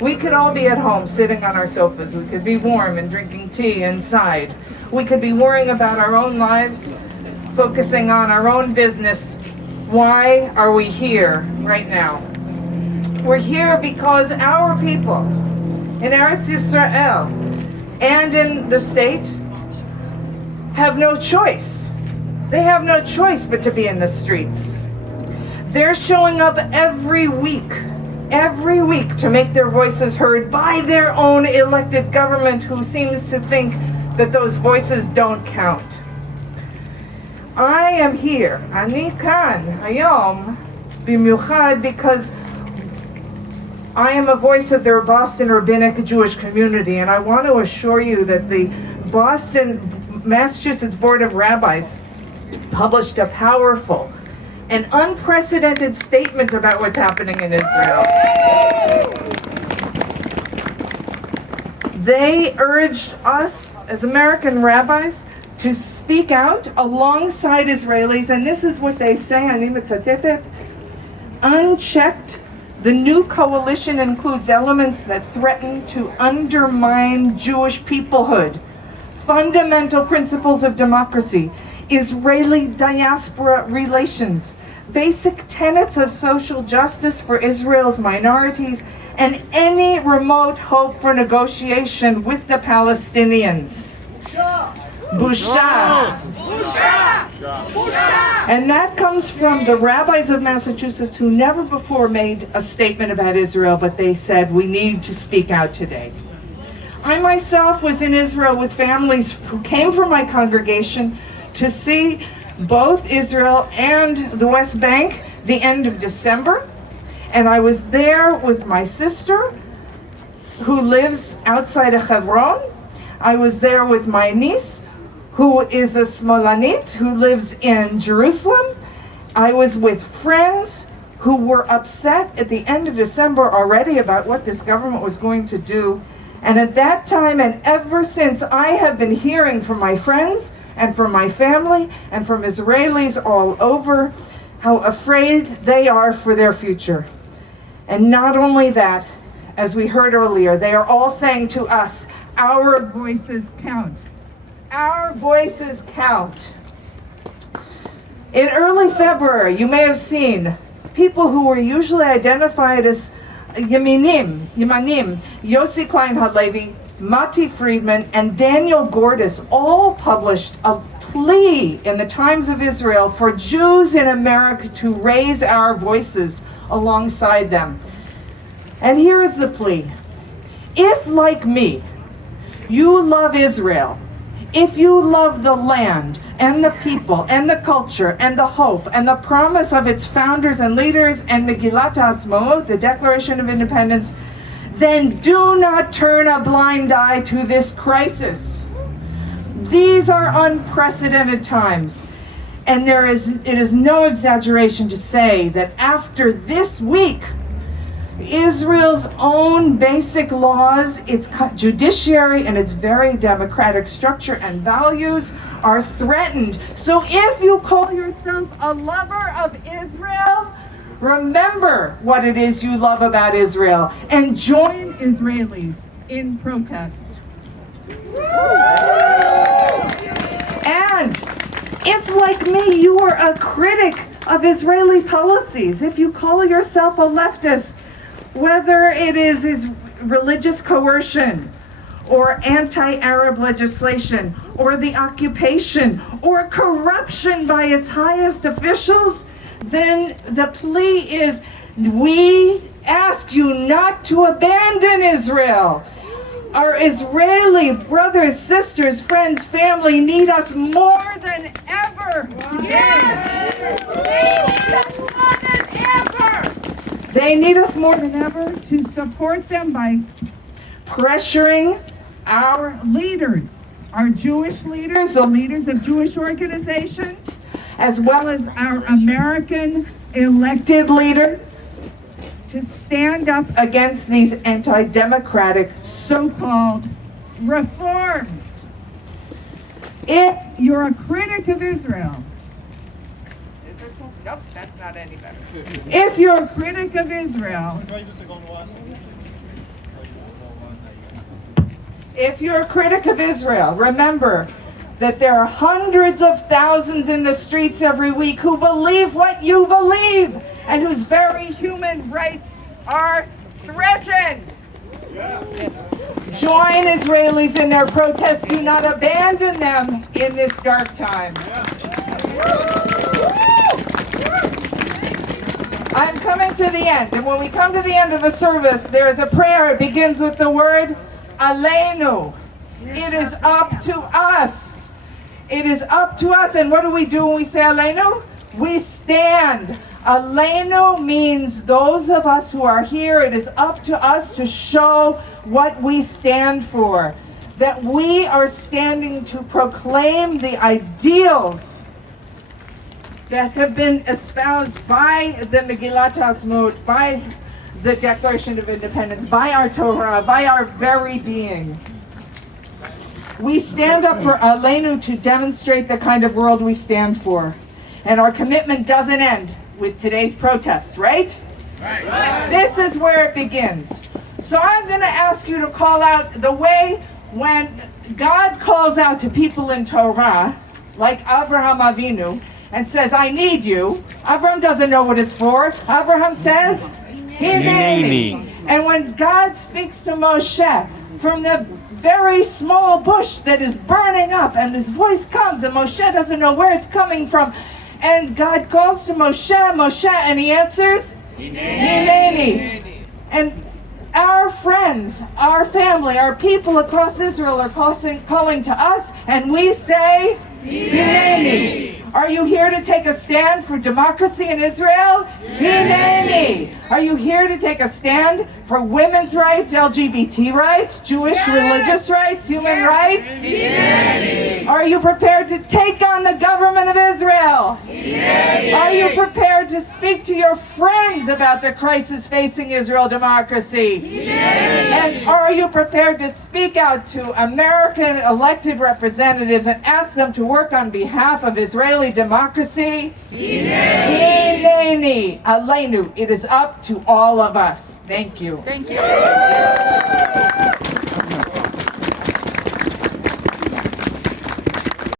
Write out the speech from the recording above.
We could all be at home sitting on our sofas. We could be warm and drinking tea inside. We could be worrying about our own lives, focusing on our own business. Why are we here right now? We're here because our people in Eretz Yisrael and in the state have no choice. They have no choice but to be in the streets. They're showing up every week to make their voices heard by their own elected government, who seems to think that those voices don't count. I am here, ani kan, hayom, bimiuchad, because I am a voice of the Boston Rabbinic Jewish community, and I want to assure you that the Massachusetts Board of Rabbis published a powerful and unprecedented statement about what's happening in Israel. They urged us as American rabbis to speak out alongside Israelis, and this is what they say, unchecked, the new coalition includes elements that threaten to undermine Jewish peoplehood, fundamental principles of democracy, Israeli diaspora relations, basic tenets of social justice for Israel's minorities, and any remote hope for negotiation with the Palestinians. Busha! And that comes from the rabbis of Massachusetts, who never before made a statement about Israel, but they said, we need to speak out today. I myself was in Israel with families who came from my congregation to see both Israel and the West Bank the end of December. And I was there with my sister, who lives outside of Hebron. I was there with my niece, who is a Smolanit, who lives in Jerusalem. I was with friends who were upset at the end of December already about what this government was going to do. And at that time, and ever since, I have been hearing from my friends and from my family and from Israelis all over how afraid they are for their future. And not only that, as we heard earlier, they are all saying to us, our voices count. Our voices count. In early February, you may have seen people who were usually identified as Yemanim, Yossi Klein Halevi, Mati Friedman, and Daniel Gordis all published a plea in the Times of Israel for Jews in America to raise our voices alongside them. And here is the plea. If, like me, you love Israel, if you love the land and the people and the culture and the hope and the promise of its founders and leaders and Megillat HaAtzmaut, the Declaration of Independence, then do not turn a blind eye to this crisis. These are unprecedented times, and it is no exaggeration to say that after this week, Israel's own basic laws, its judiciary, and its very democratic structure and values are threatened. So if you call yourself a lover of Israel, remember what it is you love about Israel and join Israelis in protest. And if, like me, you are a critic of Israeli policies, if you call yourself a leftist, whether it is religious coercion or anti-Arab legislation or the occupation or corruption by its highest officials, then the plea is, we ask you not to abandon Israel. Our Israeli brothers, sisters, friends, family need us more than ever. Yes! They need us more than ever to support them by pressuring our leaders, our Jewish leaders, the leaders of Jewish organizations, as well as our American elected leaders, to stand up against these anti-democratic so-called reforms. If you're a critic of Israel, nope, that's not any better. If you're a critic of Israel, If you're a critic of Israel, remember that there are hundreds of thousands in the streets every week who believe what you believe and whose very human rights are threatened. Yes. Join Israelis in their protests. Do not abandon them in this dark time. I'm coming to the end, and when we come to the end of a service, there is a prayer. It begins with the word Aleinu. It is up to us. It is up to us. And what do we do when we say Aleinu? We stand. Aleinu means those of us who are here, it is up to us to show what we stand for. That we are standing to proclaim the ideals that have been espoused by the Megillat Ha'atzmaut, by the Declaration of Independence, by our Torah, by our very being. We stand up for Aleinu to demonstrate the kind of world we stand for. And our commitment doesn't end with today's protest, right? Right. This is where it begins. So I'm going to ask you to call out the way when God calls out to people in Torah, like Avraham Avinu, and says, I need you. Avraham doesn't know what it's for. Avraham says, Hineni. And when God speaks to Moshe from the very small bush that is burning up, and his voice comes, and Moshe doesn't know where it's coming from, and God calls to Moshe, and he answers, Hineni. And our friends, our family, our people across Israel are calling to us, and we say, Hineni. Are you here to take a stand for democracy in Israel? Hineni. Are you here to take a stand for women's rights, LGBT rights, Jewish religious rights, human rights? Hineni. Are you prepared to take on the government of Israel? Hineni. Are you prepared to speak to your friends about the crisis facing Israel democracy? Hineni. And are you prepared to speak out to American elected representatives and ask them to work on behalf of Israeli democracy? Hineni. Hineni. Aleinu. It is up to all of us. Thank you. Thank you.